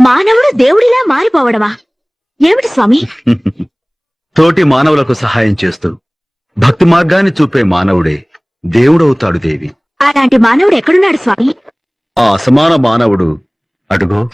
మానవుడు దేవుడిలా మారిపోవడమా? ఏమిటి స్వామి? తోటి మానవులకు సహాయం చేస్తూ భక్తి మార్గాన్ని చూపే మానవుడే దేవుడవుతాడు దేవి. అలాంటి మానవుడు ఎక్కడున్నాడు స్వామి? ఆ అసమాన మానవుడు అడుగో.